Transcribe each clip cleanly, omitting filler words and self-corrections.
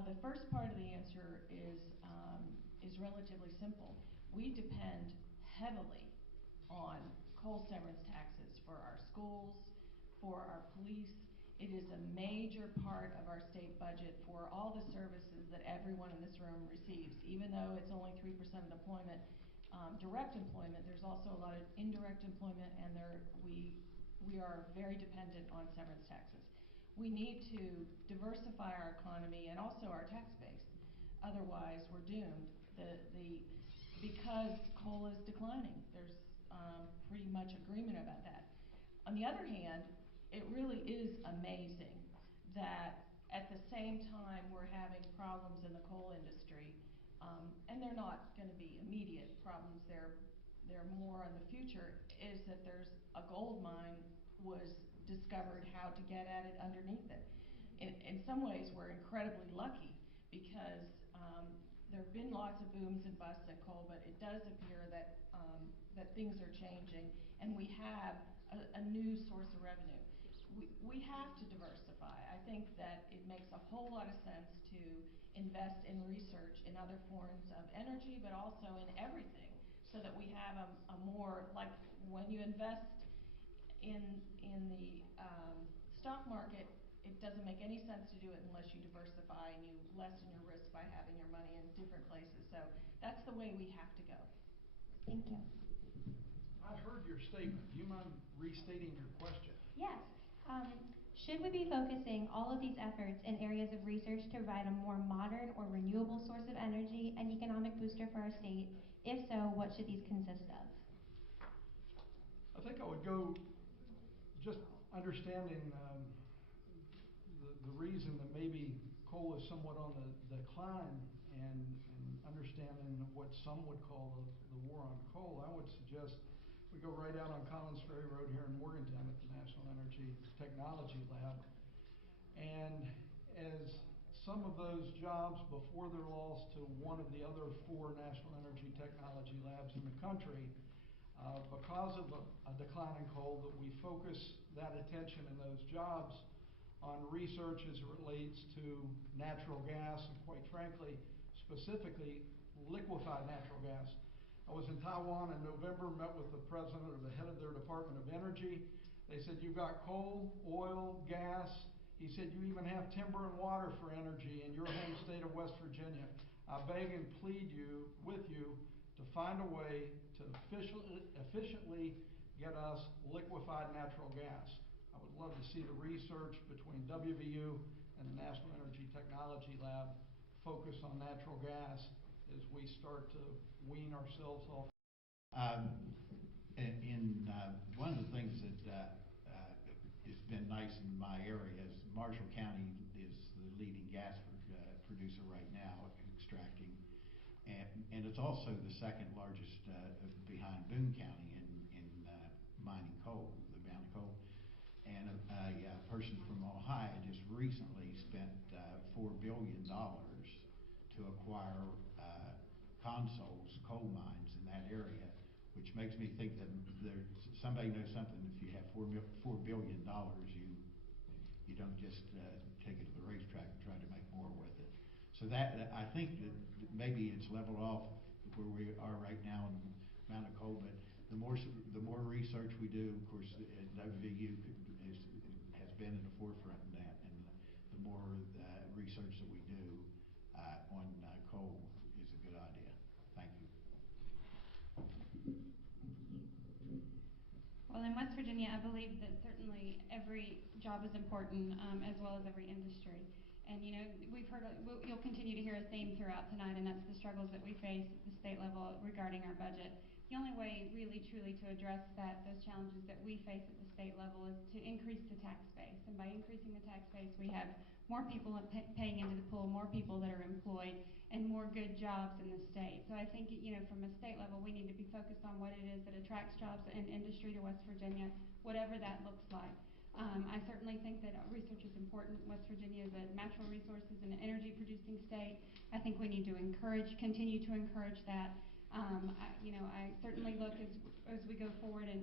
The first part of the answer is relatively simple. We depend heavily on coal severance taxes for our schools, for our police. It is a major part of our state budget for all the services that everyone in this room receives. Even though it's only 3% of employment, direct employment, there's also a lot of indirect employment, and we are very dependent on severance taxes. We need to diversify our economy and also our tax base. Otherwise, we're doomed. Because coal is declining, there's pretty much agreement about that. On the other hand, it really is amazing that at the same time we're having problems in the coal industry, and they're not going to be immediate problems, they're more in the future, is that there's a gold mine was discovered how to get at it underneath it. In some ways, we're incredibly lucky because there have been lots of booms and busts in coal, but it does appear that that things are changing, and we have a new source of revenue. We have to diversify. I think that it makes a whole lot of sense to invest in research in other forms of energy, but also in everything, so that we have a more, like when you invest in the stock market, it doesn't make any sense to do it unless you diversify and you lessen your risk by having your money in different places. So that's the way we have to go. Thank you. I heard your statement. Do you mind restating your question? Yes. Should we be focusing all of these efforts in areas of research to provide a more modern or renewable source of energy and economic booster for our state? If so, what should these consist of? I think I would go just understanding the reason that maybe coal is somewhat on the decline, and understanding what some would call the war on coal. I would suggest we go right out on Collins Ferry Road here in Morgantown at the National Energy Technology Lab. And as some of those jobs before they're lost to one of the other 4 National Energy Technology Labs in the country, because of a decline in coal, that we focus that attention and those jobs on research as it relates to natural gas, and quite frankly, specifically liquefied natural gas. I was in Taiwan in November, met with the president or the head of their Department of Energy. They said, you've got coal, oil, gas. He said, you even have timber and water for energy in your home state of West Virginia. I beg and plead with you to find a way to efficiently get us liquefied natural gas. I would love to see the research between WVU and the National Energy Technology Lab focus on natural gas as we start to wean ourselves off. One of the things that has been nice in my area is Marshall County is the leading gas producer right now, extracting, and it's also the second largest behind Boone County in mining coal, the amount of coal. And a person from Ohio just recently spent $4 billion to acquire Consols coal mines in that area, which makes me think that somebody knows something. If you have $4 billion, you don't just take it to the racetrack and try to make more with it. So that I think that maybe it's leveled off where we are right now in the amount of coal, but the more research we do, of course, WVU has been in the forefront in that, and the more research that we do on coal is a good idea. Thank you. Well, in West Virginia, I believe that certainly every job is important, as well as every industry. And you know, you'll continue to hear a theme throughout tonight, and that's the struggles that we face at the state level regarding our budget. The only way really truly to address those challenges that we face at the state level is to increase the tax base. And by increasing the tax base, we have more people paying into the pool, more people that are employed, and more good jobs in the state. So I think, you know, from a state level, we need to be focused on what it is that attracts jobs and industry to West Virginia, whatever that looks like. I certainly think that research is important. West Virginia is a natural resources and energy producing state. I think we need to continue to encourage that. I certainly look as we go forward and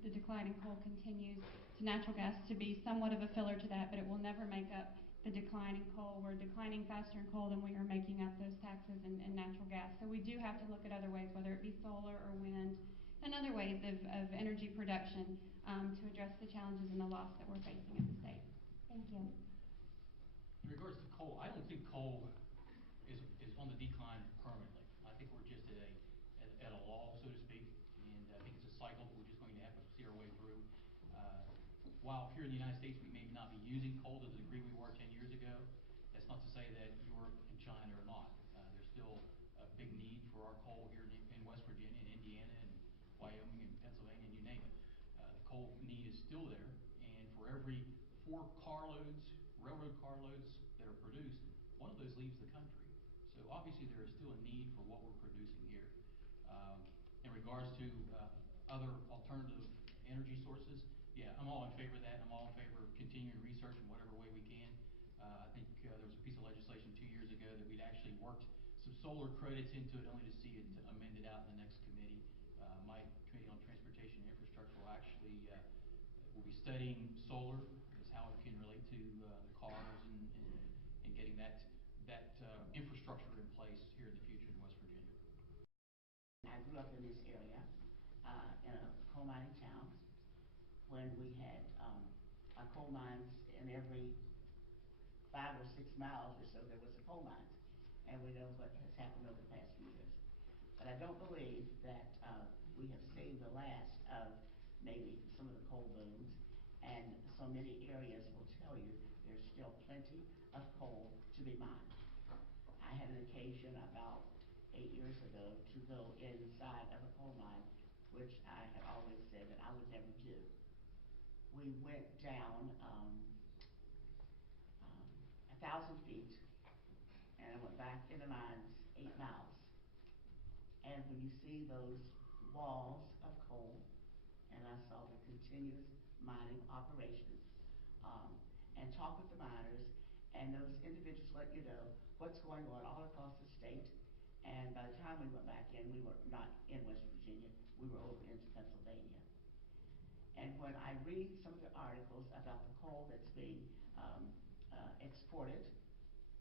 the decline in coal continues to natural gas to be somewhat of a filler to that, but it will never make up the decline in coal. We're declining faster in coal than we are making up those taxes in natural gas. So we do have to look at other ways, whether it be solar or wind, and other ways of energy production to address the challenges and the loss that we're facing in the state. Thank you. In regards to coal, I don't think coal is on the decline permanently. I think we're just at a lull, so to speak, and I think it's a cycle that we're just going to have to see our way through. While here in the United States we may not be using coal to the degree we were 10 years ago, that's not to say that Europe and China are not. There's still a big need for our coal here in West Virginia and Indiana and Wyoming and Pennsylvania, and you name it. The coal need is still there, and for every 4 carloads, railroad carloads that are produced, one of those leaves the country. So obviously there is still a need for what we're producing here. In regards to other alternative energy sources, yeah, I'm all in favor of that. I'm all in favor of continuing research in whatever way we can. I think there was a piece of legislation 2 years ago that we'd actually worked some solar credits into it, only to see it amended out in the next committee. My Committee on Transportation and Infrastructure will be studying solar as how it can relate to the cars and getting that infrastructure in place here in the future in West Virginia. I grew up in this area, in a coal mining town, when we had coal mines in every 5 or 6 miles or so there was a coal mine. And we know what has happened over the past few years. But I don't believe that we have seen the last of maybe some of the coal booms. And so many areas will tell you there's still plenty of coal to be mined. I had an occasion about 8 years ago to go inside of a coal mine, which I had always said that I would never do. We went down 1,000 feet, and I went back in the mines 8 miles. And when you see those walls of coal, and I saw the continuous mining operations, and talk with the miners, and those individuals let you know what's going on all across the state. And by the time we went back in, we were not in West Virginia, we were over into Pennsylvania. And when I read some of the articles about the coal that's being exported,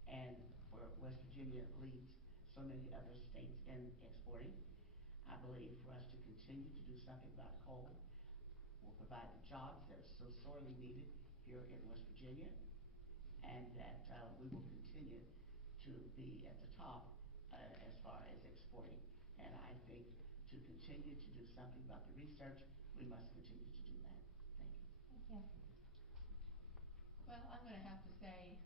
and where West Virginia leads so many other states in exporting, I believe for us to continue to do something about coal will provide the jobs that are so sorely needed here in West Virginia, and that we will continue to be at the top as far as exporting. And I think to continue to do something about the research, we must continue to do that. Thank you. Thank you. Well, I'm going to have to say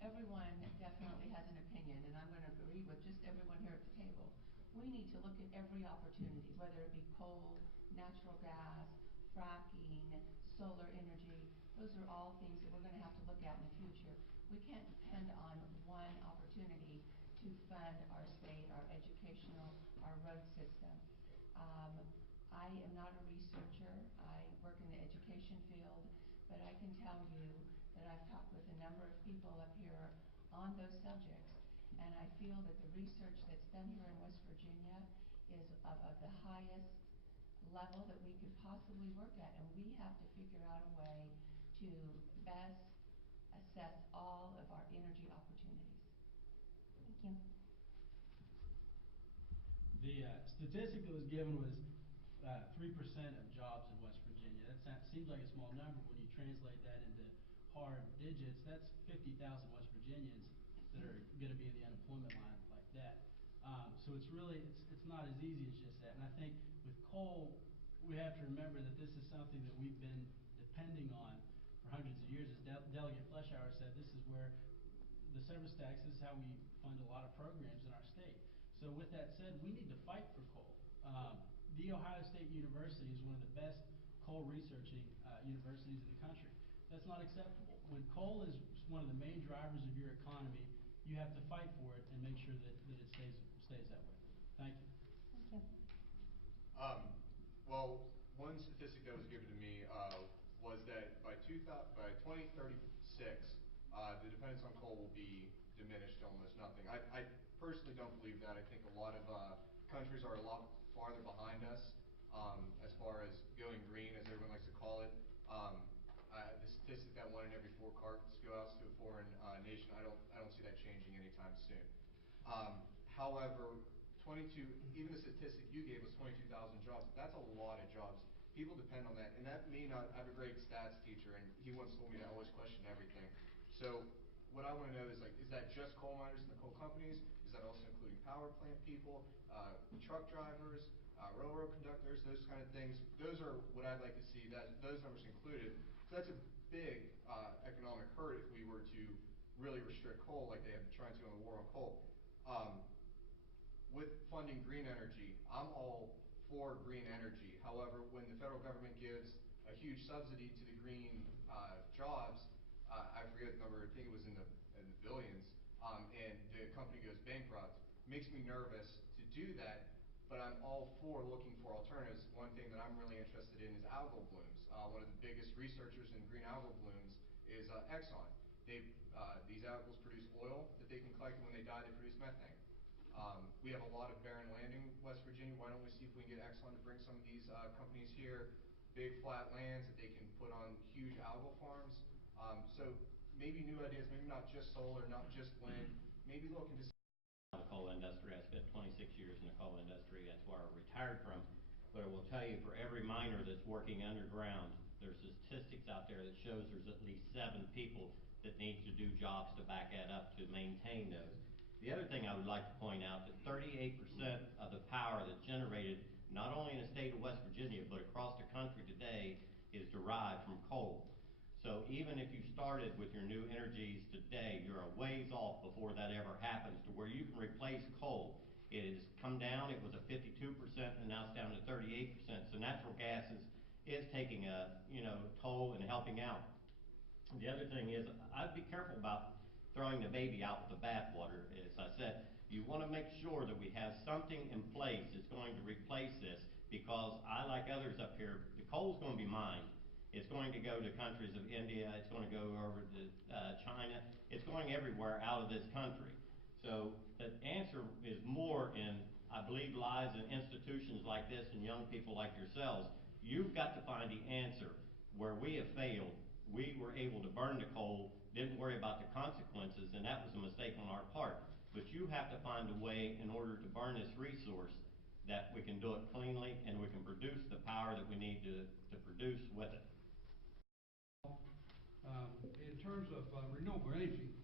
everyone definitely has an opinion, and I'm going to agree with just everyone here at the table. We need to look at every opportunity, whether it be coal, natural gas, fracking, solar energy. Those are all things that we're going to have to look at in the future. We can't depend on one opportunity to fund our state, our educational, our road system. I am not a researcher. I work in the education field, but I can tell you that I've talked with a number of people up here on those subjects, and I feel that the research that's done here in West Virginia is of the highest level that we could possibly work at, and we have to figure out a way to best assess all of our energy opportunities. Thank you. The statistic that was given was 3% of jobs in West Virginia. That seems like a small number. When you translate that into hard digits, that's 50,000 West Virginians that are going to be in the unemployment line like that. So it's not as easy as just that. And I think with coal, we have to remember that this is something that we've been depending on for hundreds of years. As Delegate Fleshauer said, this is where the service tax, this is how we fund a lot of programs in our state. So with that said, we need to fight for coal. The Ohio State University is one of the best coal researching universities in the country. That's not acceptable. When coal is one of the main drivers of your economy, you have to fight for it and make sure that it stays that way. Thank you. Thank you. Well, one statistic that was given to me was that by 2036, the dependence on coal will be diminished to almost nothing. I personally don't believe that. I think a lot of countries are a lot farther behind us as far as going green, as everyone likes to call it. The statistic that 1 in every 4 carts go out to a foreign However, 22, even the statistic you gave was 22,000 jobs. That's a lot of jobs. People depend on that, and that may not. I have a great stats teacher, and he once told me to always question everything. So, what I want to know is like, is that just coal miners and the coal companies? Is that also including power plant people, truck drivers, railroad conductors, those kind of things? Those are what I'd like to see. Those numbers included. So that's a big economic hurt if we were to really restrict coal like they have been trying to on the war on coal. With funding green energy, I'm all for green energy. However, when the federal government gives a huge subsidy to the green jobs, I forget the number, I think it was in the billions, and the company goes bankrupt, makes me nervous to do that, but I'm all for looking for alternatives. One thing that I'm really interested in is algal blooms. One of the biggest researchers in green algal blooms is Exxon. These algals produce oil that they can collect, and when they die, they produce methane. We have a lot of barren land in West Virginia. Why don't we see if we can get Exxon to bring some of these companies here, big flat lands that they can put on huge algal farms. So maybe new ideas, maybe not just solar, not just wind, maybe look into the coal industry. I spent 26 years in the coal industry. That's where I retired from. But I will tell you, for every miner that's working underground, there's statistics out there that shows there's at least 7 people that need to do jobs to back that up to maintain those. The other thing I would like to point out that 38% of the power that's generated not only in the state of West Virginia but across the country today is derived from coal. So even if you started with your new energies today, you're a ways off before that ever happens to where you can replace coal. It has come down. It was a 52% and now it's down to 38%. So natural gas is taking a toll and helping out. The other thing is I'd be careful about throwing the baby out with the bathwater. As I said, you want to make sure that we have something in place that's going to replace this, because I, like others up here, the coal's going to be mined. It's going to go to countries of India. It's going to go over to China. It's going everywhere out of this country. So the answer is more in, I believe, lies in institutions like this and young people like yourselves. You've got to find the answer. Where we have failed, we were able to burn the coal, didn't worry about the consequences, and that was a mistake on our part. But you have to find a way in order to burn this resource that we can do it cleanly and we can produce the power that we need to produce with it. In terms of renewable energy,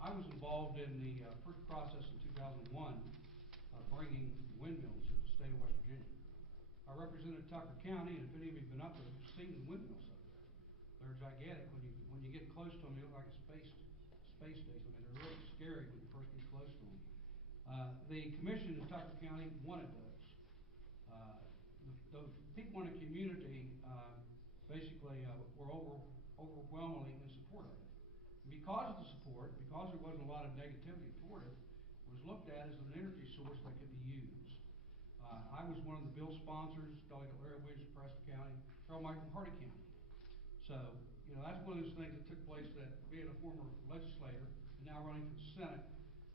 I was involved in the first process in 2001 of bringing windmills to the state of West Virginia. I represented Tucker County, and if any of you have been up there, you've seen the windmills up there. They're gigantic. When you get close to them, they look like a space station. I mean, they're really scary when you first get close to them. The commission in Tucker County wanted those. The people in the community basically were overwhelmingly in support of it. And because of the support, because there wasn't a lot of negativity toward it, it was looked at as an energy source that could be used. I was one of the bill sponsors, Delegate Larry Williams from Preston County, Harold Mike from Hardy County. So, that's one of those things that took place that, being a former legislator and now running for the Senate,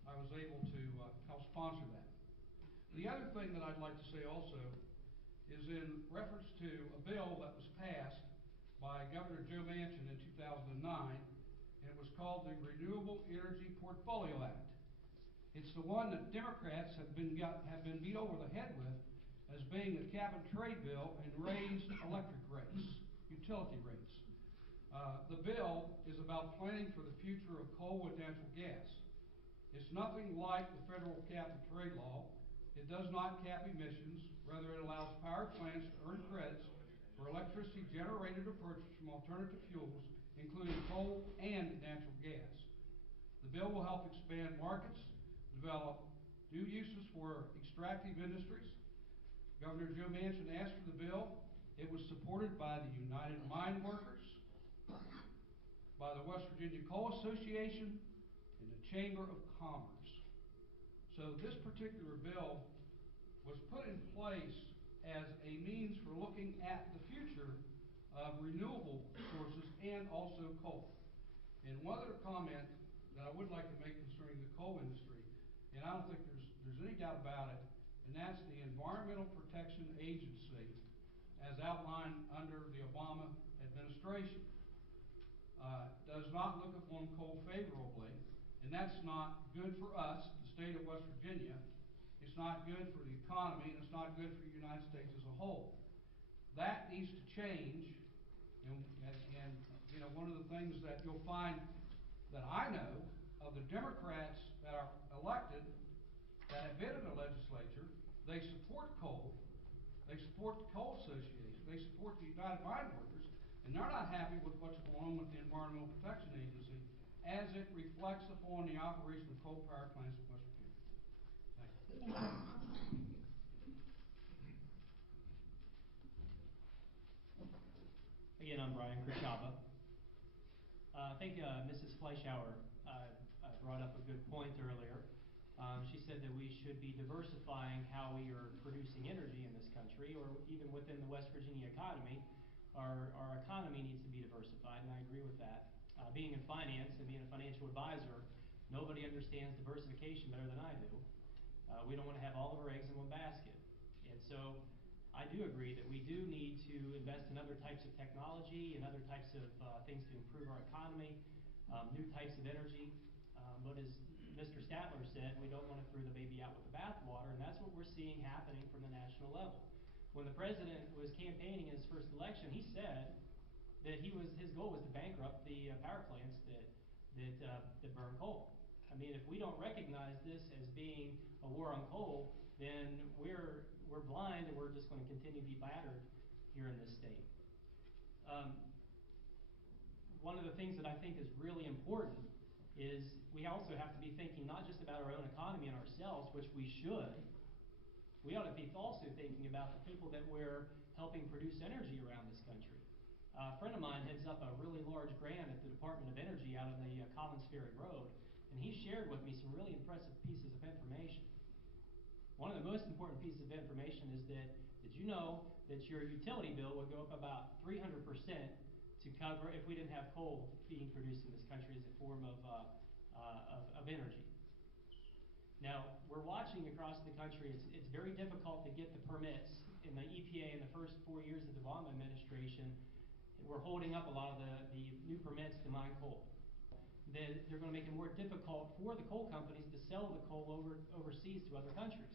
I was able to help sponsor that. The other thing that I'd like to say also is in reference to a bill that was passed by Governor Joe Manchin in 2009, and it was called the Renewable Energy Portfolio Act. It's the one that Democrats have been beat over the head with as being a cap and trade bill and raise electric rates, utility rates. The bill is about planning for the future of coal and natural gas. It's nothing like the federal cap and trade law. It does not cap emissions. Rather, it allows power plants to earn credits for electricity generated or purchased from alternative fuels, including coal and natural gas. The bill will help expand markets, develop new uses for extractive industries. Governor Joe Manchin asked for the bill. It was supported by the United Mine Workers, by the West Virginia Coal Association, and the Chamber of Commerce. So this particular bill was put in place as a means for looking at the future of renewable sources and also coal. And one other comment that I would like to make concerning the coal industry, and I don't think there's any doubt about it, and that's the Environmental Protection Agency as outlined under the Obama administration. Does not look upon coal favorably, and that's not good for us, the state of West Virginia. It's not good for the economy, and it's not good for the United States as a whole. That needs to change, and you know, one of the things that you'll find that I know of the Democrats that are elected that have been in the legislature, they support coal, they support the Coal Association, they support the United Mine Workers, and they're not happy with what's going on with the Environmental Protection Agency as it reflects upon the operation of coal power plants in West Virginia. Thank you. Thank you. Again, I'm Brian Krishaba. I think Mrs. Fleischauer brought up a good point earlier. She said that we should be diversifying how we are producing energy in this country, or even within the West Virginia economy. Our economy needs to be diversified, and I agree with that. Being in finance and being a financial advisor, nobody understands diversification better than I do. We don't want to have all of our eggs in one basket. And so I do agree that we do need to invest in other types of technology and other types of things to improve our economy, new types of energy. But as Mr. Statler said, we don't want to throw the baby out with the bathwater, and that's what we're seeing happening from the national level. When the president was campaigning in his first election, he said that his goal was to bankrupt the power plants that burn coal. I mean, if we don't recognize this as being a war on coal, then we're blind, and we're just going to continue to be battered here in this state. One of the things that I think is really important is we also have to be thinking not just about our own economy and ourselves, which we should. We ought to be also thinking about the people that we're helping produce energy around this country. A friend of mine heads up a really large grant at the Department of Energy out on the Collins Ferry Road, and he shared with me some really impressive pieces of information. One of the most important pieces of information is that, did you know that your utility bill would go up about 300% to cover if we didn't have coal being produced in this country as a form of energy? Now, we're watching across the country. It's very difficult to get the permits in the EPA in the first 4 years of the Obama administration. We're holding up a lot of the new permits to mine coal. They're going to make it more difficult for the coal companies to sell the coal overseas to other countries.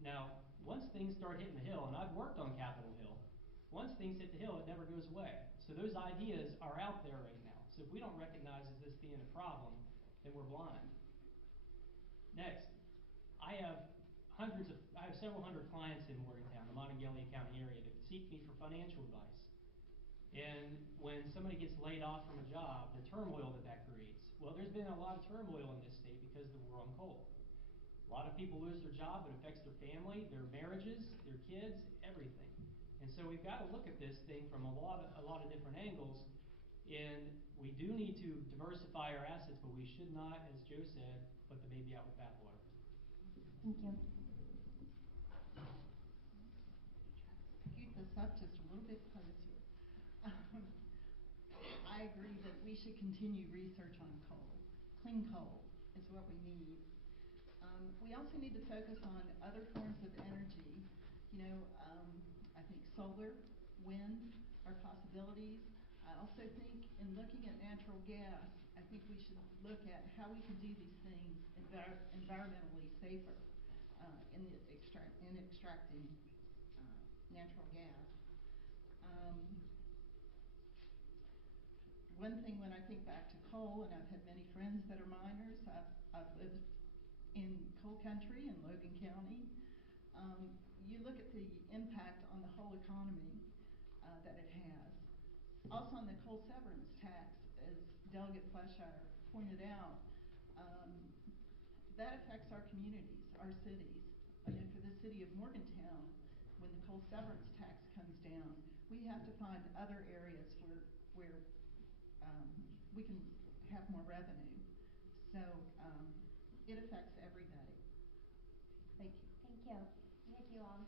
Now, once things start hitting the hill, and I've worked on Capitol Hill, once things hit the hill, it never goes away. So those ideas are out there right now. So if we don't recognize this being a problem, then we're blind. Next, I have several hundred clients in Morgantown, the Monongalia County area, that seek me for financial advice. And when somebody gets laid off from a job, the turmoil that creates. Well, there's been a lot of turmoil in this state because of the war on coal. A lot of people lose their job. It affects their family, their marriages, their kids, everything. And so we've got to look at this thing from a lot of different angles. And we do need to diversify our assets, but we should not, as Joe said, put the baby out with bathwater. Thank you. Keep this up just a little bit close here. I agree that we should continue research on coal. Clean coal is what we need. We also need to focus on other forms of energy. You know, I think solar, wind are possibilities. I also think in looking at natural gas, I think we should look at how we can do these things environmentally safer in extracting natural gas. One thing when I think back to coal, and I've had many friends that are miners, I've lived in coal country in Logan County. You look at the impact on the whole economy that it has. Also on the coal severance tax, as Delegate Fleischauer pointed out, that affects our communities, our cities. I know for the city of Morgantown, when the coal severance tax comes down, we have to find other areas where we can have more revenue. So it affects everybody. Thank you. Thank you. Thank you all.